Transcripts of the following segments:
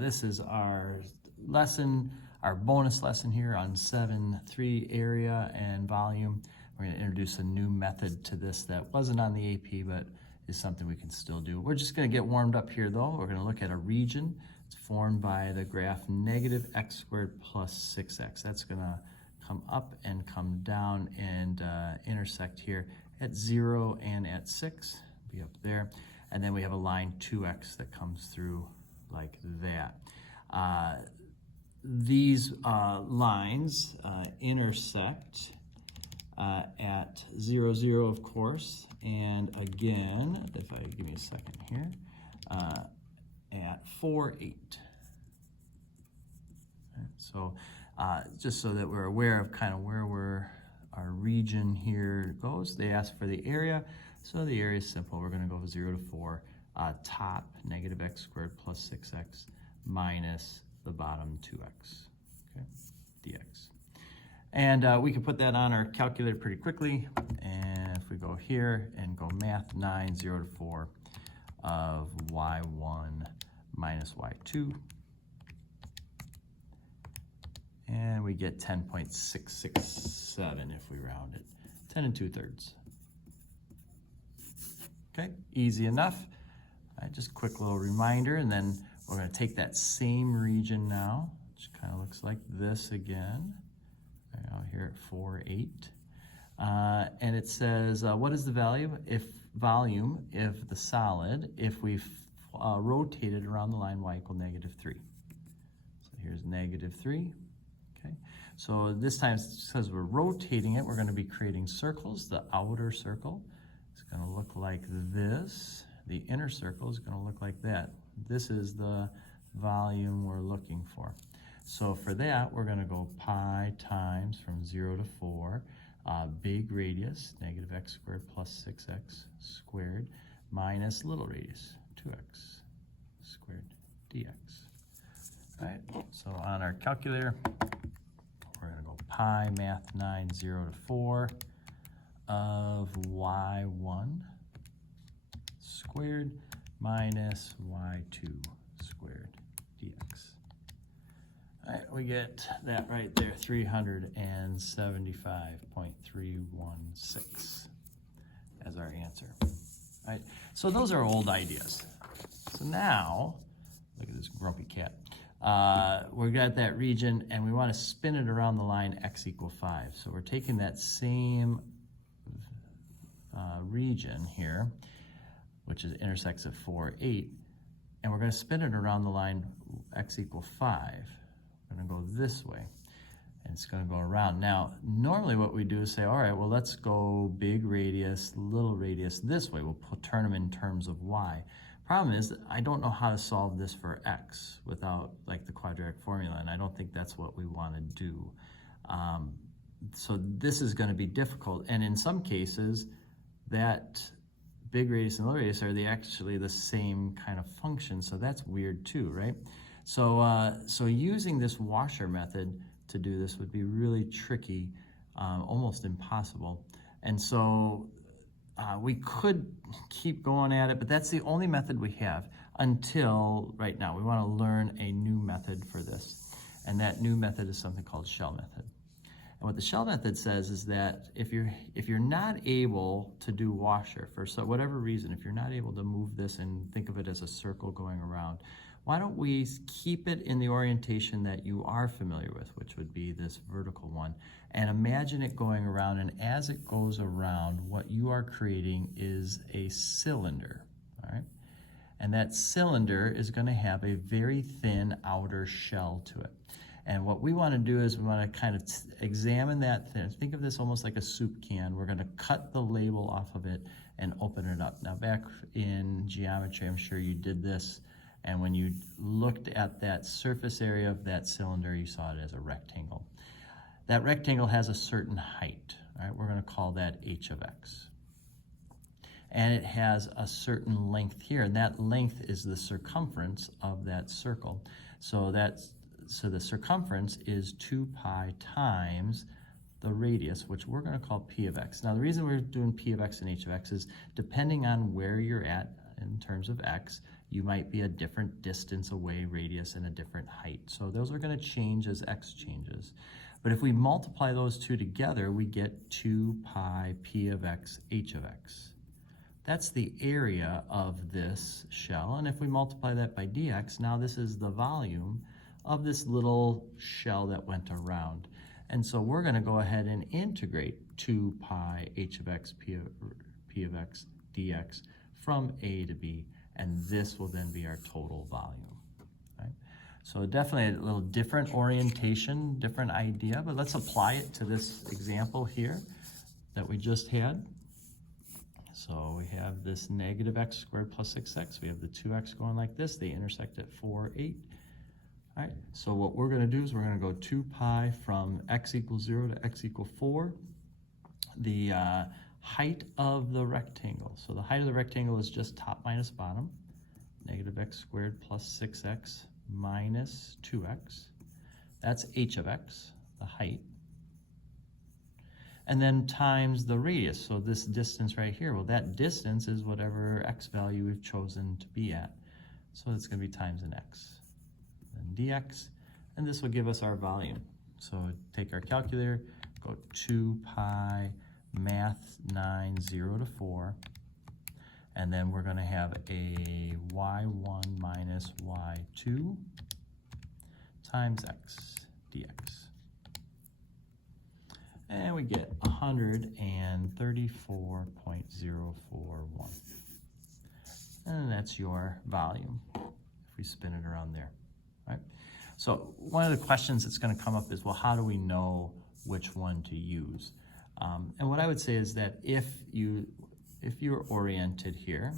this is our lesson, our bonus lesson here on 7.3 area and volume. We're going to introduce a new method to this that wasn't on the AP, but is something we can still do. We're just going to get warmed up here though. We're going to look at a region. It's formed by the graph negative x squared plus 6x. That's going to come up and come down and intersect here at 0 and at 6, be up there. And then we have a line 2x that comes through like that. These lines intersect at 0, 0, of course, and again, if I give me a second here, at 4, 8. Right, so just so that we're aware of kind of where our region here goes, they ask for the area. So the area is simple. We're going to go 0 to 4, top negative x squared plus 6x minus the bottom 2x, okay, dx. And we can put that on our calculator pretty quickly. And if we go here and go math 9, 0 to 4 of y1 minus y2, and we get 10.667 if we round it, 10 2/3. Okay, easy enough. All right, just a quick little reminder, and then we're going to take that same region now, which kind of looks like this again. Right out here at 4, 8. And it says, what is the volume if the solid, if we rotate it around the line y equal negative 3. So here's negative 3. Okay, so this time, because we're rotating it, we're going to be creating circles. The outer circle is going to look like this. The inner circle is going to look like that. This is the volume we're looking for. So for that, we're going to go pi times from 0 to 4, big radius, negative x squared plus 6x squared, minus little radius, 2x squared dx. All right, so on our calculator, we're going to go pi math 9, 0 to 4 of y1 squared minus y2 squared dx. All right, we get that right there, 375.316 as our answer. All right, so those are old ideas. So now, look at this grumpy cat. We've got that region, and we want to spin it around the line x equal 5. So we're taking that same region here, which is intersects at 4, 8, and we're going to spin it around the line x equal 5. We're going to go this way, and it's going to go around. Now, normally what we do is say, all right, well, let's go big radius, little radius this way. We'll turn them in terms of y. Problem is that I don't know how to solve this for x without like the quadratic formula, and I don't think that's what we want to do. So this is going to be difficult, and in some cases, that big radius and little radius are actually the same kind of function, so that's weird too, right? So, so using this washer method to do this would be really tricky, almost impossible. And so we could keep going at it, but that's the only method we have until right now. We want to learn a new method for this, and that new method is something called shell method. And what the shell method says is that if you're not able to do washer for whatever reason, if you're not able to move this and think of it as a circle going around, why don't we keep it in the orientation that you are familiar with, which would be this vertical one, and imagine it going around, and as it goes around, what you are creating is a cylinder, all right? And that cylinder is going to have a very thin outer shell to it. And what we want to do is we want to kind of examine that thin. Think of this almost like a soup can. We're going to cut the label off of it and open it up. Now back in geometry, I'm sure you did this, and when you looked at that surface area of that cylinder, you saw it as a rectangle. That rectangle has a certain height, all right? We're going to call that h of x. And it has a certain length here, and that length is the circumference of that circle. So the circumference is 2 pi times the radius, which we're going to call p of x. Now the reason we're doing p of x and h of x is depending on where you're at in terms of x, you might be a different distance away, radius, and a different height. So those are going to change as x changes. But if we multiply those two together, we get 2 pi p of x h of x. That's the area of this shell, and if we multiply that by dx, now this is the volume of this little shell that went around. And so we're going to go ahead and integrate 2 pi h of x p of x dx from a to b, and this will then be our total volume. Right? So definitely a little different orientation, different idea, but let's apply it to this example here that we just had. So we have this negative x squared plus 6x. We have the 2x going like this. They intersect at 4, 8. All right, so what we're going to do is we're going to go 2 pi from x equals 0 to x equals 4. The height of the rectangle. So the height of the rectangle is just top minus bottom. Negative x squared plus 6x minus 2x. That's h of x, the height. And then times the radius, so this distance right here, well, that distance is whatever x value we've chosen to be at. So it's going to be times an x. Then dx, and this will give us our volume. So take our calculator, go 2 pi math 9, 0 to 4, and then we're going to have a y1 minus y2 times x dx. And we get 134.041. And that's your volume if we spin it around there, right? So one of the questions that's going to come up is, well, how do we know which one to use? And what I would say is that if you're oriented here,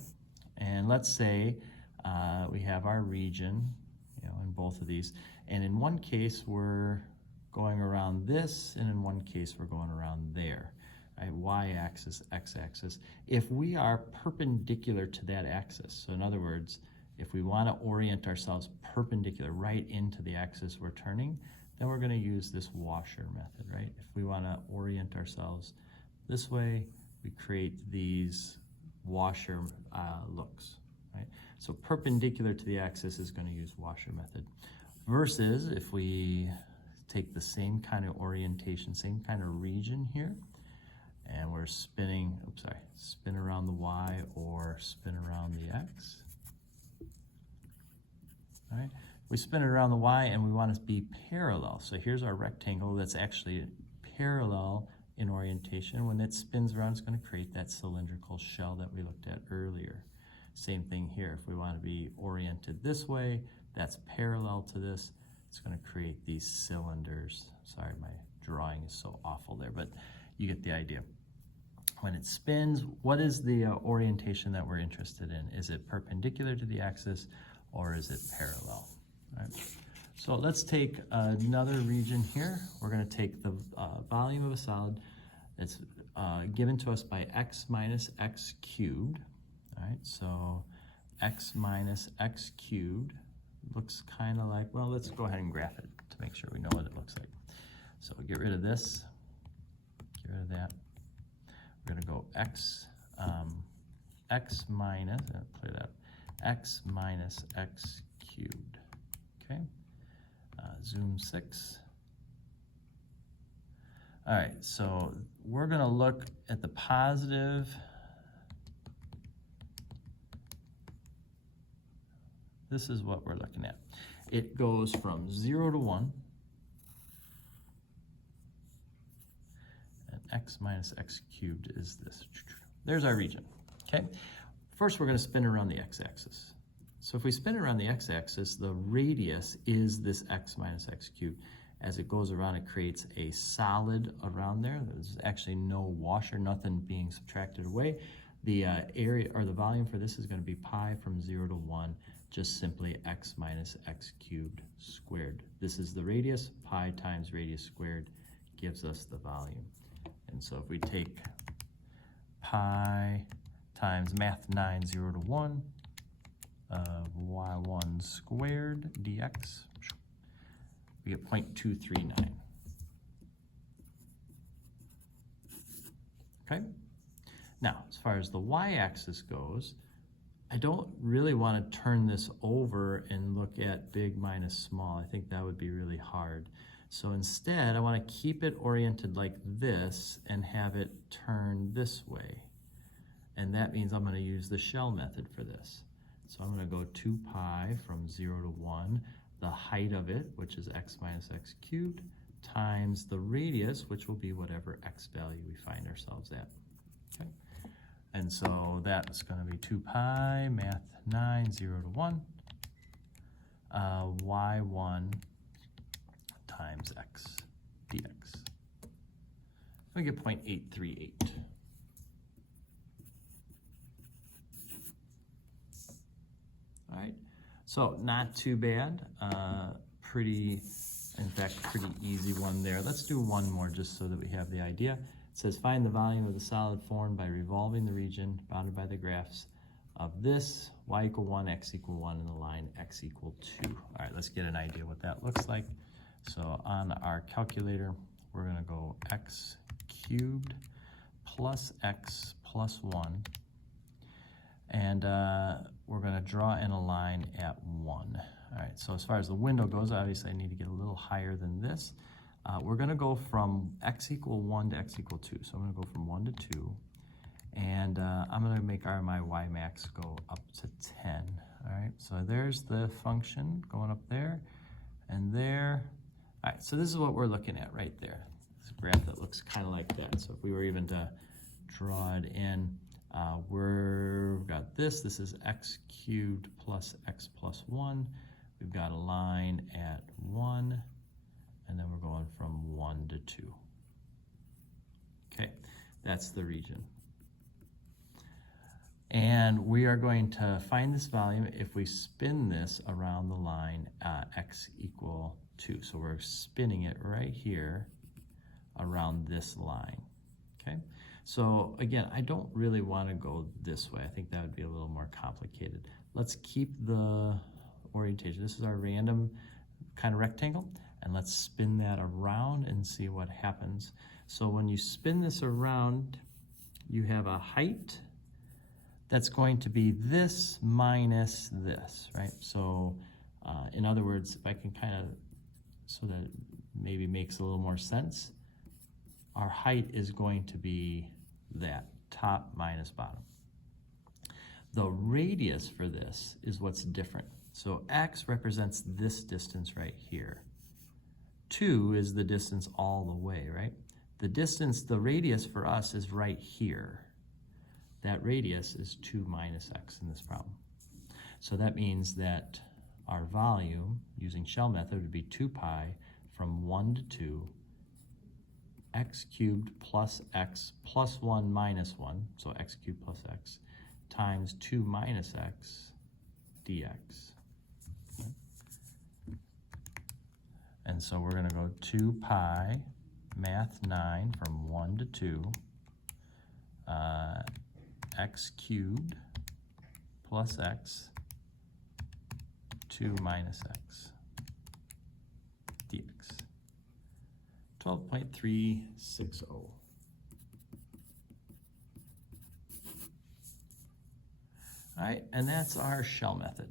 and let's say we have our region, in both of these, and in one case we're going around this, and in one case we're going around there, right? Y-axis, x-axis. If we are perpendicular to that axis, so in other words, if we want to orient ourselves perpendicular right into the axis we're turning, then we're going to use this washer method, right? If we want to orient ourselves this way, we create these washer looks, right? So perpendicular to the axis is going to use washer method. Versus if we take the same kind of orientation, same kind of region here, and we're spin around the y or spin around the x. All right, we spin it around the y and we want it to be parallel. So here's our rectangle that's actually parallel in orientation. When it spins around, it's going to create that cylindrical shell that we looked at earlier. Same thing here. If we want to be oriented this way, that's parallel to this. It's going to create these cylinders. Sorry, my drawing is so awful there, but you get the idea. When it spins, what is the orientation that we're interested in? Is it perpendicular to the axis or is it parallel? Right? So let's take another region here. We're going to take the volume of a solid that's given to us by x minus x cubed. All right, so x minus x cubed looks kind of like, well, let's go ahead and graph it to make sure we know what it looks like. So get rid of this, get rid of that. We're going to go x minus, clear that, x minus x cubed, okay? Zoom 6. All right, so we're going to look at the positive This is what we're looking at. It goes from 0 to 1, and x minus x cubed is this. There's our region, okay? First, we're going to spin around the x-axis. So if we spin around the x-axis, the radius is this x minus x cubed. As it goes around, it creates a solid around there. There's actually no washer, nothing being subtracted away. The area or the volume for this is going to be pi from 0 to 1, just simply x minus x cubed squared. This is the radius. Pi times radius squared gives us the volume. And so if we take pi times math 9, 0 to 1 of y1 squared dx, we get 0.239. Okay? Now, as far as the y-axis goes, I don't really want to turn this over and look at big minus small. I think that would be really hard. So instead, I want to keep it oriented like this and have it turn this way. And that means I'm going to use the shell method for this. So I'm going to go 2 pi from 0 to 1, the height of it, which is x minus x cubed, times the radius, which will be whatever x value we find ourselves at. Okay. And so that's going to be 2 pi, math 9, 0 to 1, y1 times x dx. We get 0.838. All right, so not too bad. In fact, pretty easy one there. Let's do one more just so that we have the idea. It says find the volume of the solid formed by revolving the region bounded by the graphs of this, y equal 1, x equal 1, and the line x equal 2. All right, let's get an idea what that looks like. So on our calculator, we're gonna go x cubed plus x plus 1. And we're gonna draw in a line at 1. All right, so as far as the window goes, obviously I need to get a little higher than this. We're gonna go from x equal 1 to x equal 2. So I'm gonna go from 1 to 2. And I'm gonna make my y max go up to 10. All right, so there's the function going up there and there. All right, so this is what we're looking at right there. It's a graph that looks kind of like that. So if we were even to draw it in, we've got this is x cubed plus x plus 1. We've got a line at 1, and then we're going from 1 to 2. Okay, that's the region. And we are going to find this volume if we spin this around the line x equal 2. So we're spinning it right here around this line, okay? So again, I don't really want to go this way. I think that would be a little more complicated. Let's keep the orientation. This is our random kind of rectangle, and let's spin that around and see what happens. So when you spin this around, you have a height that's going to be this minus this, right? So in other words, if I can kind of, so that it maybe makes a little more sense, our height is going to be that, top minus bottom. The radius for this is what's different. So x represents this distance right here. 2 is the distance all the way, right? The radius for us is right here. That radius is 2 minus x in this problem. So that means that our volume, using shell method, would be 2 pi from 1 to 2, x cubed plus x plus 1 minus 1, so x cubed plus x, times 2 minus x dx. Okay. And so we're going to go 2 pi, math 9, from 1 to 2, x cubed plus x, 2 minus x dx. 12.360. All right, and that's our shell method.